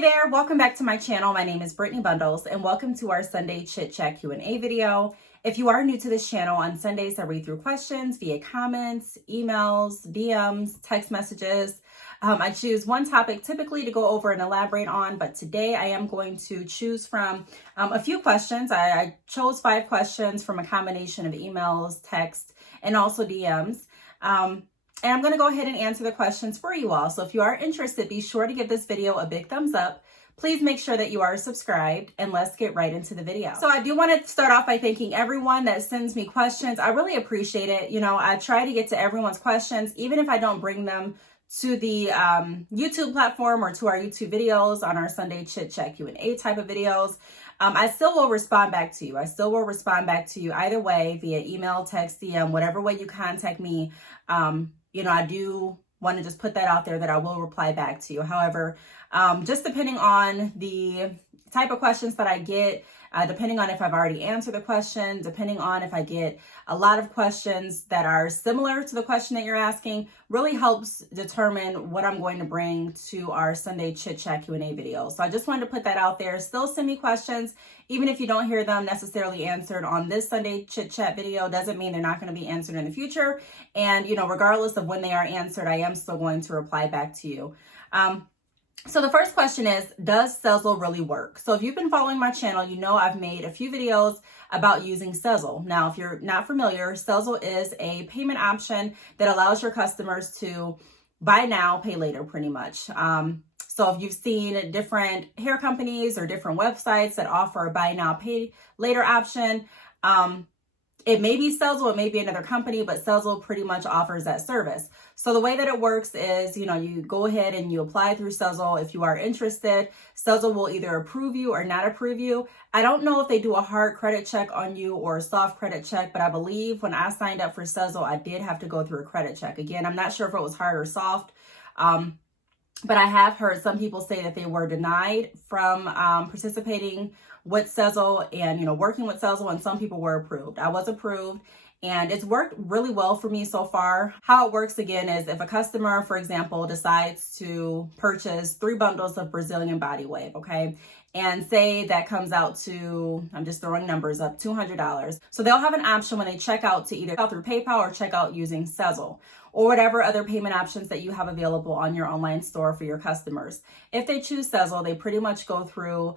Hey there, welcome back to my channel. My name is Brittany Bundles and welcome to our Sunday Chit Chat Q&A video. If you are new to this channel, on Sundays I read through questions via comments, emails, DMs, text messages. I choose one topic typically to go over and elaborate on, but today I am going to choose from a few questions. I chose 5 questions from a combination of emails, text, and also DMs. And I'm going to go ahead and answer the questions for you all. So if you are interested, be sure to give this video a big thumbs up. Please make sure that you are subscribed, and let's get right into the video. So I do want to start off by thanking everyone that sends me questions. I really appreciate it. You know, I try to get to everyone's questions, even if I don't bring them to the YouTube platform or to our YouTube videos on our Sunday Chit Chat Q&A type of videos. I still will respond back to you. I still will respond back to you either way, via email, text, DM, whatever way you contact me. You know, I do want to just put that out there that I will reply back to you. However, just depending on the type of questions that I get, depending on if I've already answered the question, depending on if I get a lot of questions that are similar to the question that you're asking, really helps determine what I'm going to bring to our Sunday Chit Chat Q&A video. So I just wanted to put that out there. Still send me questions, even if you don't hear them necessarily answered on this Sunday Chit Chat video, doesn't mean they're not going to be answered in the future. And, you know, regardless of when they are answered, I am still going to reply back to you. So the first question is, does Sezzle really work? So if you've been following my channel, you know I've made a few videos about using Sezzle. Now, if you're not familiar, Sezzle is a payment option that allows your customers to buy now, pay later, pretty much. So if you've seen different hair companies or different websites that offer a buy now, pay later option, it may be Sezzle, it may be another company, but Sezzle pretty much offers that service. So the way that it works is, you know, you go ahead and you apply through Sezzle. If you are interested, Sezzle will either approve you or not approve you. I don't know if they do a hard credit check on you or a soft credit check, but I believe when I signed up for Sezzle, I did have to go through a credit check. Again, I'm not sure if it was hard or soft, but I have heard some people say that they were denied from participating with Sezzle and, you know, working with Sezzle, and some people were approved. I was approved, and it's worked really well for me so far. How it works again is if a customer, for example, decides to purchase 3 bundles of Brazilian body wave, okay? And say that comes out to, I'm just throwing numbers up, $200. So they'll have an option when they check out to either out through PayPal or check out using Sezzle, or whatever other payment options that you have available on your online store for your customers. If they choose Sezzle, they pretty much go through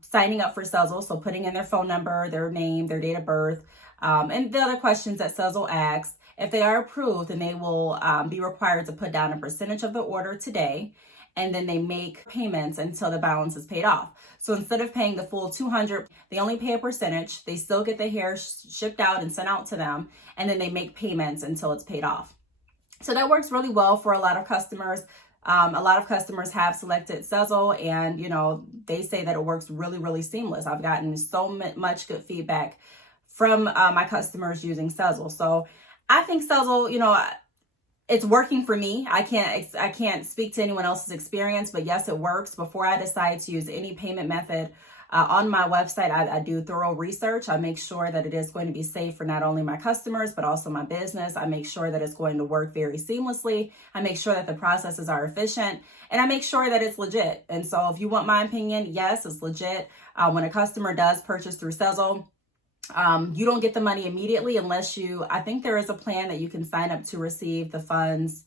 signing up for Sezzle, so putting in their phone number, their name, their date of birth, and the other questions that Sezzle asks. If they are approved, then they will be required to put down a percentage of the order today, and then they make payments until the balance is paid off. So instead of paying the full $200, they only pay a percentage. They still get the hair shipped out and sent out to them, and then they make payments until it's paid off. So that works really well for a lot of customers. A lot of customers have selected Sezzle, and, you know, they say that it works really, really seamless. I've gotten so much good feedback from my customers using Sezzle. So I think Sezzle, you know, it's working for me. I can't speak to anyone else's experience, but yes, it works. Before I decide to use any payment method on my website, I do thorough research. I make sure that it is going to be safe for not only my customers, but also my business. I make sure that it's going to work very seamlessly. I make sure that the processes are efficient, and I make sure that it's legit. And so if you want my opinion, yes, it's legit. When a customer does purchase through Sezzle, you don't get the money immediately unless I think there is a plan that you can sign up to receive the funds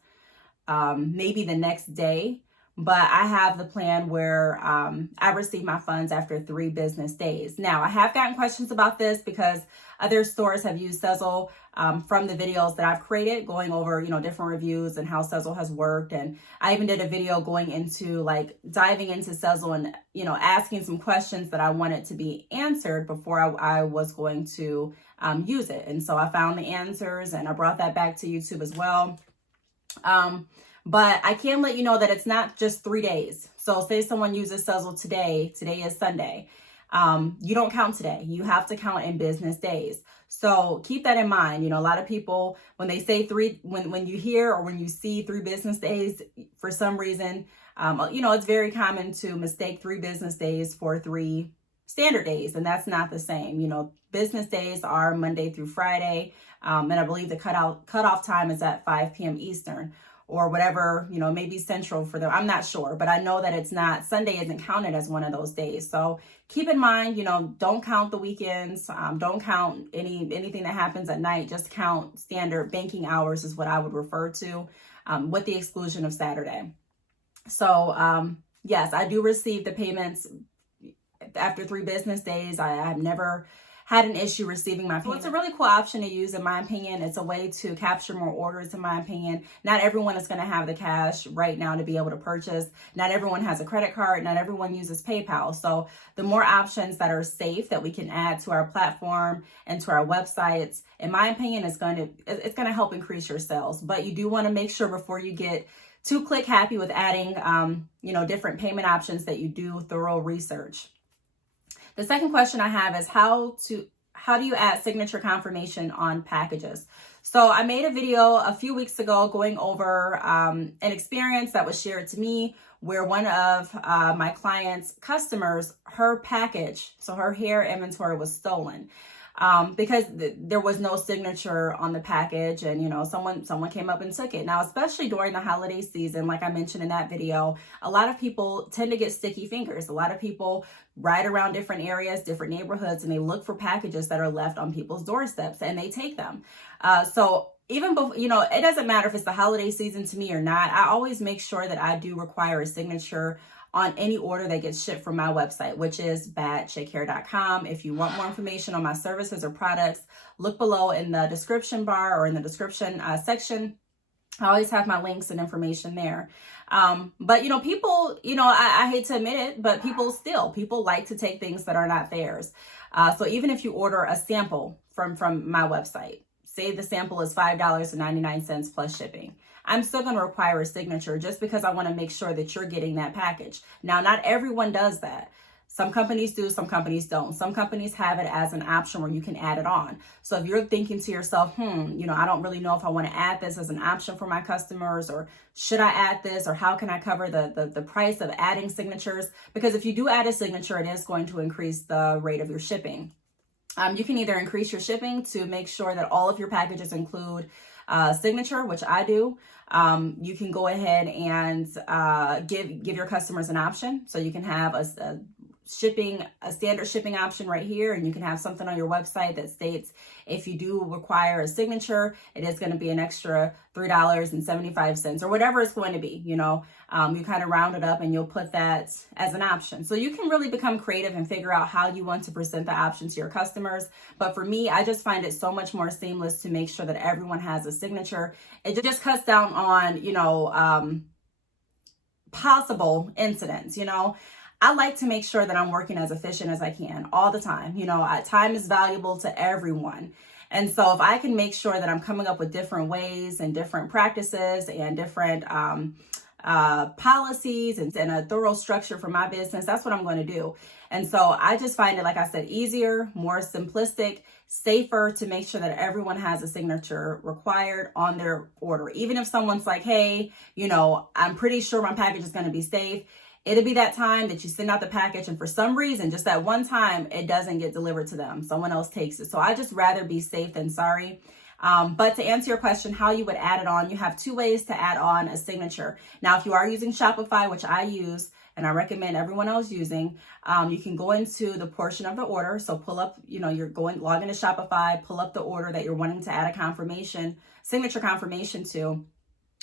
maybe the next day. But I have the plan where I receive my funds after 3 business days. Now, I have gotten questions about this because other stores have used Sezzle from the videos that I've created, going over, you know, different reviews and how Sezzle has worked. And I even did a video going into, like, diving into Sezzle and, you know, asking some questions that I wanted to be answered before I was going to use it. And so I found the answers, and I brought that back to YouTube as well. But I can let you know that it's not just 3 days. So say someone uses Sezzle today is Sunday. You don't count today. You have to count in business days. So keep that in mind. You know, a lot of people, when they say when you hear or when you see 3 business days, for some reason, you know, it's very common to mistake 3 business days for 3 standard days. And that's not the same. You know, business days are Monday through Friday. And I believe the cutoff time is at 5 p.m. Eastern. or whatever, maybe central for them. I'm not sure, but I know that it's not, Sunday isn't counted as one of those days. So keep in mind, don't count the weekends. Don't count anything that happens at night. Just count standard banking hours is what I would refer to, with the exclusion of Saturday. So, yes, I do receive the payments after 3 business days. I have never had an issue receiving my payment. So it's a really cool option to use, in my opinion. It's a way to capture more orders, in my opinion. Not everyone is going to have the cash right now to be able to purchase. Not everyone has a credit card. Not everyone uses PayPal. So the more options that are safe that we can add to our platform and to our websites, in my opinion, it's going to help increase your sales. But you do want to make sure before you get too click happy with adding, different payment options, that you do thorough research. The second question I have is how do you add signature confirmation on packages? So I made a video a few weeks ago going over an experience that was shared to me where one of my client's customers, her package, so her hair inventory, was stolen. Because there was no signature on the package, and someone came up and took it. Now, especially during the holiday season, like I mentioned in that video, a lot of people tend to get sticky fingers. A lot of people ride around different areas, different neighborhoods, and they look for packages that are left on people's doorsteps, and they take them. So even before, it doesn't matter if it's the holiday season to me or not. I always make sure that I do require a signature on any order that gets shipped from my website, which is badchickhair.com. If you want more information on my services or products, look below in the description bar or in the description section. I always have my links and information there. But people, I hate to admit it, but people like to take things that are not theirs. So even if you order a sample from my website, say the sample is $5.99 plus shipping, I'm still going to require a signature just because I want to make sure that you're getting that package. Now, not everyone does that. Some companies do, some companies don't. Some companies have it as an option where you can add it on. So if you're thinking to yourself, I don't really know if I want to add this as an option for my customers, or should I add this, or how can I cover the price of adding signatures? Because if you do add a signature, it is going to increase the rate of your shipping. You can either increase your shipping to make sure that all of your packages include signature, which I do. You can go ahead and give your customers an option. So you can have a standard shipping option right here, and you can have something on your website that states if you do require a signature, it is going to be an extra $3.75 or whatever it's going to be. You kind of round it up and you'll put that as an option. So you can really become creative and figure out how you want to present the option to your customers. But for me, I just find it so much more seamless to make sure that everyone has a signature. It just cuts down on, possible incidents. I like to make sure that I'm working as efficient as I can all the time. Time is valuable to everyone. And so if I can make sure that I'm coming up with different ways and different practices and different policies and a thorough structure for my business, that's what I'm going to do. And so I just find it, like I said, easier, more simplistic, safer to make sure that everyone has a signature required on their order. Even if someone's like, hey, I'm pretty sure my package is going to be safe. It'll be that time that you send out the package and for some reason, just that one time, it doesn't get delivered to them. Someone else takes it. So I just rather be safe than sorry. But to answer your question, how you would add it on, you have 2 ways to add on a signature. Now, if you are using Shopify, which I use, and I recommend everyone else using, you can go into the portion of the order. So pull up, log into Shopify, pull up the order that you're wanting to add a signature confirmation to,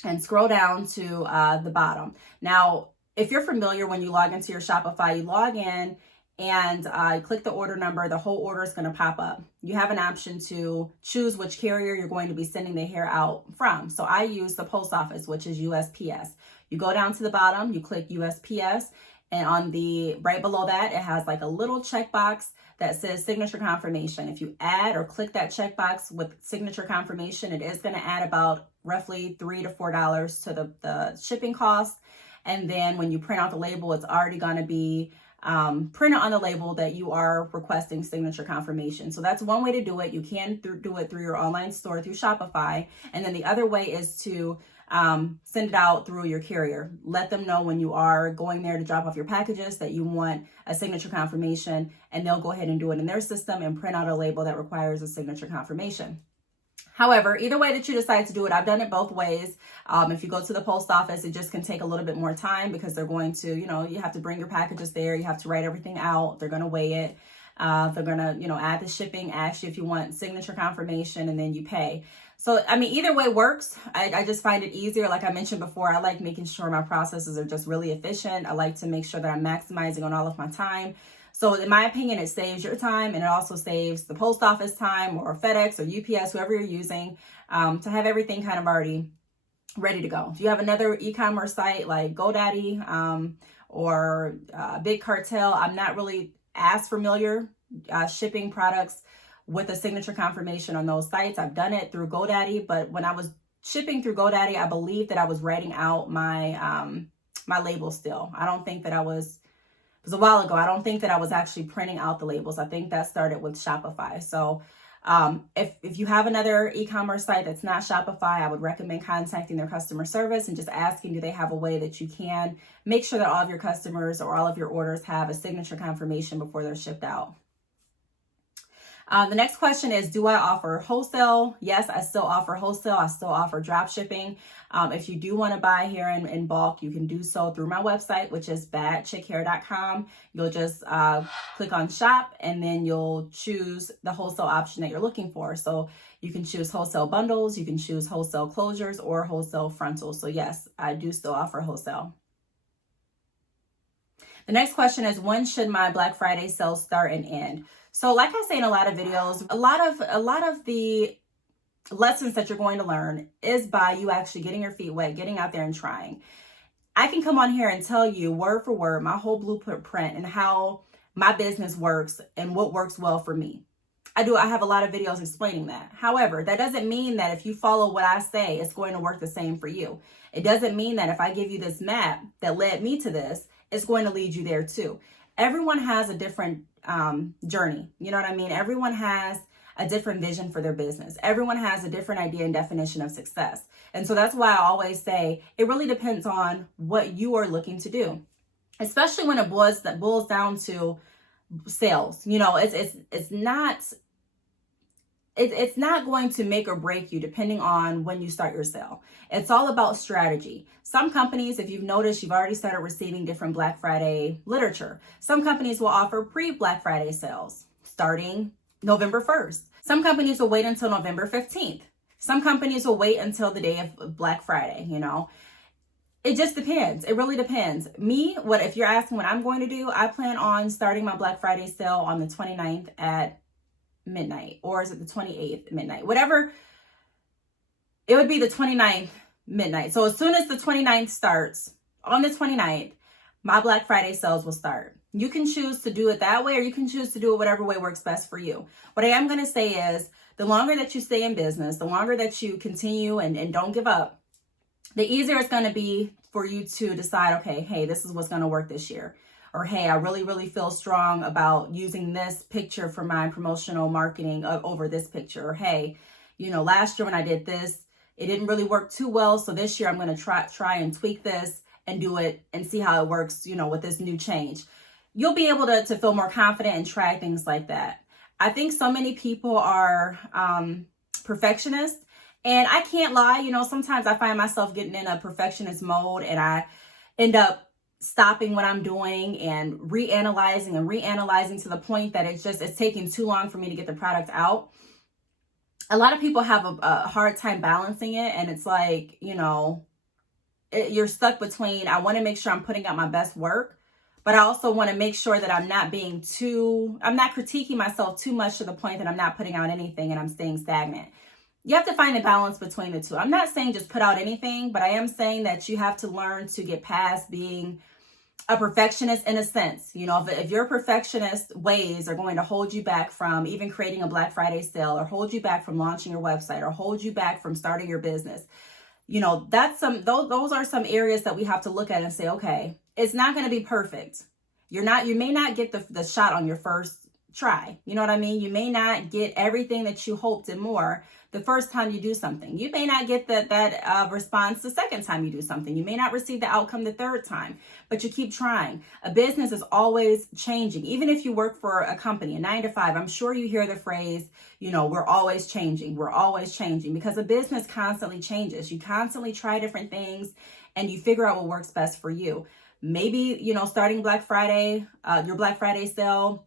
and scroll down to the bottom. Now, if you're familiar, when you log into your Shopify, you log in and click the order number, the whole order is going to pop up. You have an option to choose which carrier you're going to be sending the hair out from. So I use the post office, which is USPS. You go down to the bottom, you click USPS, and on the right below that, it has like a little checkbox that says signature confirmation. If you add or click that checkbox with signature confirmation, it is going to add about roughly $3 to $4 to the shipping cost. And then when you print out the label, it's already going to be printed on the label that you are requesting signature confirmation. So that's one way to do it. You can do it through your online store, through Shopify. And then the other way is to send it out through your carrier. Let them know when you are going there to drop off your packages that you want a signature confirmation, and they'll go ahead and do it in their system and print out a label that requires a signature confirmation. However, either way that you decide to do it, I've done it both ways. If you go to the post office, it just can take a little bit more time because they're going to, you have to bring your packages there. You have to write everything out. They're going to weigh it. They're going to, add the shipping, ask you if you want signature confirmation, and then you pay. So, I mean, either way works. I just find it easier. Like I mentioned before, I like making sure my processes are just really efficient. I like to make sure that I'm maximizing on all of my time. So in my opinion, it saves your time, and it also saves the post office time, or FedEx or UPS, whoever you're using, to have everything kind of already ready to go. If you have another e-commerce site like GoDaddy or Big Cartel, I'm not really as familiar shipping products with a signature confirmation on those sites. I've done it through GoDaddy, but when I was shipping through GoDaddy, I believe that I was writing out my my labels still. I don't think that it was a while ago. I don't think that I was actually printing out the labels. I think that started with Shopify. So if you have another e-commerce site that's not Shopify, I would recommend contacting their customer service and just asking, do they have a way that you can make sure that all of your customers or all of your orders have a signature confirmation before they're shipped out. The next question is, do I offer wholesale? Yes, I still offer wholesale. I still offer drop shipping. If you do want to buy here in bulk, you can do so through my website, which is badchickhair.com. You'll just click on shop, and then you'll choose the wholesale option that you're looking for. So you can choose wholesale bundles, you can choose wholesale closures, or wholesale frontals. So yes, I do still offer wholesale. The next question is, when should my Black Friday sales start and end? So like I say in a lot of videos, a lot of the lessons that you're going to learn is by you actually getting your feet wet, getting out there and trying. I can come on here and tell you word for word my whole blueprint and how my business works and what works well for me. I have a lot of videos explaining that. However, that doesn't mean that if you follow what I say, it's going to work the same for you. It doesn't mean that if I give you this map that led me to this, it's going to lead you there too. Everyone has a different journey. You know what I mean? Everyone has a different vision for their business. Everyone has a different idea and definition of success. And so that's why I always say it really depends on what you are looking to do, especially when it boils down to sales. It's not going to make or break you depending on when you start your sale. It's all about strategy. Some companies, if you've noticed, you've already started receiving different Black Friday literature. Some companies will offer pre-Black Friday sales starting November 1st. Some companies will wait until November 15th. Some companies will wait until the day of Black Friday, It just depends. It really depends. If you're asking what I'm going to do, I plan on starting my Black Friday sale on the 29th at midnight, or is it the 28th midnight? Whatever. It would be the 29th midnight. So as soon as the 29th starts, on the 29th, my Black Friday sales will start. You can choose to do it that way, or you can choose to do it whatever way works best for you. What I am going to say is, the longer that you stay in business, the longer that you continue and don't give up, the easier it's going to be for you to decide, okay, hey, this is what's going to work this year. Or, hey, I really, really feel strong about using this picture for my promotional marketing over this picture. Or, hey, last year when I did this, it didn't really work too well. So this year I'm going to try and tweak this and do it and see how it works, with this new change. You'll be able to feel more confident and try things like that. I think so many people are perfectionists. And I can't lie, sometimes I find myself getting in a perfectionist mode, and I end up stopping what I'm doing and reanalyzing to the point that it's taking too long for me to get the product out. A lot of people have a hard time balancing it, and it's like, you're stuck between, I want to make sure I'm putting out my best work, but I also want to make sure that I'm not critiquing myself too much to the point that I'm not putting out anything and I'm staying stagnant. You have to find a balance between the two. I'm not saying just put out anything, but I am saying that you have to learn to get past being a perfectionist in a sense. If your perfectionist ways are going to hold you back from even creating a Black Friday sale, or hold you back from launching your website, or hold you back from starting your business, those are some areas that we have to look at and say, okay, it's not going to be perfect. You may not get the shot on your first try. You know what I mean? You may not get everything that you hoped and more the first time you do something. You may not get that response the second time you do something. You may not receive the outcome the third time, but you keep trying. A business is always changing. Even if you work for a company, a 9 to 5, I'm sure you hear the phrase, we're always changing. We're always changing, because a business constantly changes. You constantly try different things and you figure out what works best for you. Maybe, starting Black Friday, your Black Friday sale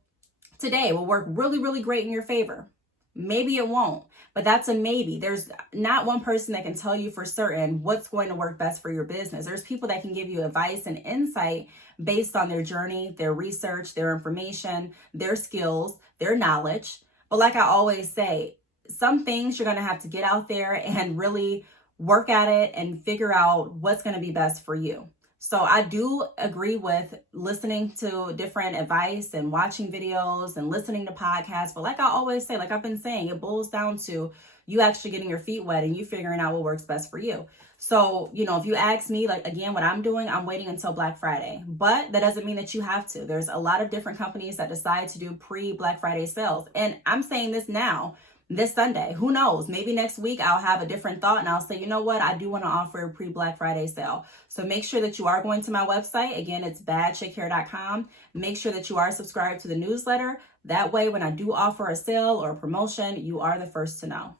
today will work really, really great in your favor. Maybe it won't, but that's a maybe. There's not one person that can tell you for certain what's going to work best for your business. There's people that can give you advice and insight based on their journey, their research, their information, their skills, their knowledge. But like I always say, some things you're going to have to get out there and really work at it and figure out what's going to be best for you. So I do agree with listening to different advice and watching videos and listening to podcasts. But like I always say, like I've been saying, it boils down to you actually getting your feet wet and you figuring out what works best for you. So, if you ask me, like, again, what I'm doing, I'm waiting until Black Friday. But that doesn't mean that you have to. There's a lot of different companies that decide to do pre-Black Friday sales. And I'm saying this now. This Sunday, who knows? Maybe next week I'll have a different thought and I'll say, you know what? I do want to offer a pre-Black Friday sale. So make sure that you are going to my website. Again, it's badchickhair.com. Make sure that you are subscribed to the newsletter. That way, when I do offer a sale or a promotion, you are the first to know.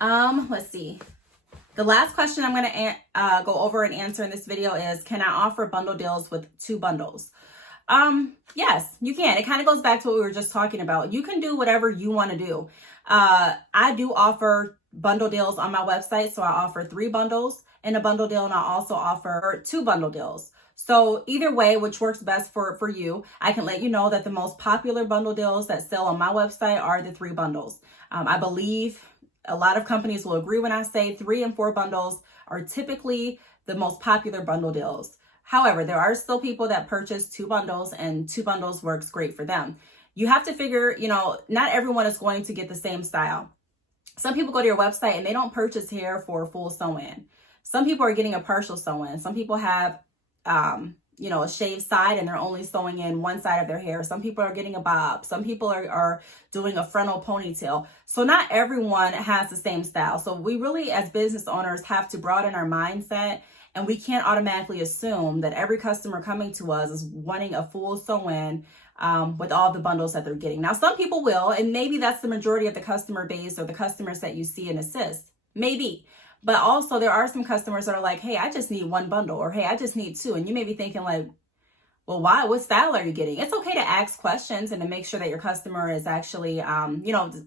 Let's see. The last question I'm going to go over and answer in this video is, can I offer bundle deals with 2 bundles? Yes, you can. It kind of goes back to what we were just talking about. You can do whatever you want to do. I do offer bundle deals on my website. So I offer 3 bundles in a bundle deal, and I also offer 2 bundle deals. So either way, which works best for you, I can let you know that the most popular bundle deals that sell on my website are the 3 bundles. I believe a lot of companies will agree when I say 3 and 4 bundles are typically the most popular bundle deals. However, there are still people that purchase 2 bundles, and 2 bundles works great for them. You have to figure, not everyone is going to get the same style. Some people go to your website and they don't purchase hair for a full sew-in. Some people are getting a partial sew-in. Some people have, a shaved side and they're only sewing in one side of their hair. Some people are getting a bob. Some people are doing a frontal ponytail. So not everyone has the same style. So we really, as business owners, have to broaden our mindset. And we can't automatically assume that every customer coming to us is wanting a full sew-in with all the bundles that they're getting. Now, some people will, and maybe that's the majority of the customer base or the customers that you see and assist. Maybe. But also there are some customers that are like, hey, I just need 1 bundle, or hey, I just need 2. And you may be thinking like, well, why? What style are you getting? It's okay to ask questions and to make sure that your customer is actually,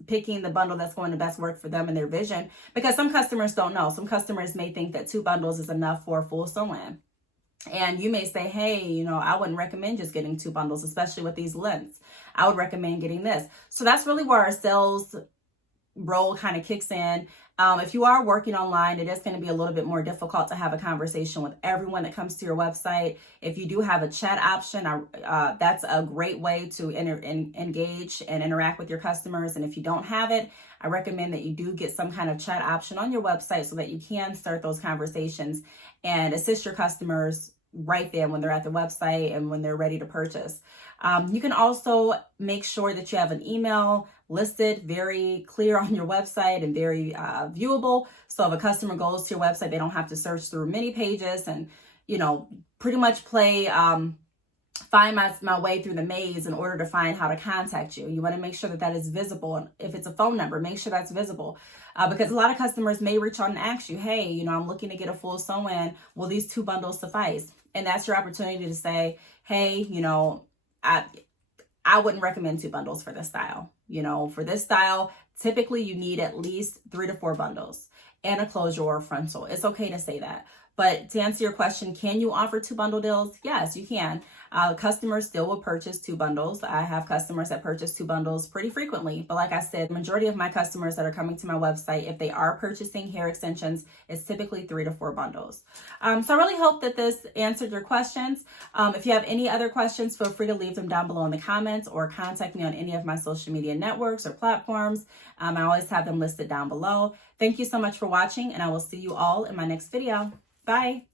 picking the bundle that's going to best work for them and their vision. Because some customers don't know. Some customers may think that 2 bundles is enough for a full sew-in. And you may say, hey, I wouldn't recommend just getting 2 bundles, especially with these lengths. I would recommend getting this. So that's really where our sales role kind of kicks in. If you are working online, it is going to be a little bit more difficult to have a conversation with everyone that comes to your website. If you do have a chat option, that's a great way to engage and interact with your customers. And if you don't have it, I recommend that you do get some kind of chat option on your website so that you can start those conversations and assist your customers right there when they're at the website and when they're ready to purchase. You can also make sure that you have an email listed very clear on your website and very viewable. So if a customer goes to your website, they don't have to search through many pages and, pretty much find my way through the maze in order to find how to contact you. You want to make sure that that is visible. And if it's a phone number, make sure that's visible. Because a lot of customers may reach out and ask you, hey, I'm looking to get a full sew-in. Will these 2 bundles suffice? And that's your opportunity to say, hey, I wouldn't recommend 2 bundles for this style. For this style, typically you need at least 3 to 4 bundles and a closure or a frontal. It's okay to say that. But to answer your question, can you offer 2 bundle deals? Yes, you can. Customers still will purchase 2 bundles. I have customers that purchase 2 bundles pretty frequently. But like I said, the majority of my customers that are coming to my website, if they are purchasing hair extensions, it's typically 3 to 4 bundles. So I really hope that this answered your questions. If you have any other questions, feel free to leave them down below in the comments or contact me on any of my social media networks or platforms. I always have them listed down below. Thank you so much for watching, and I will see you all in my next video. Bye.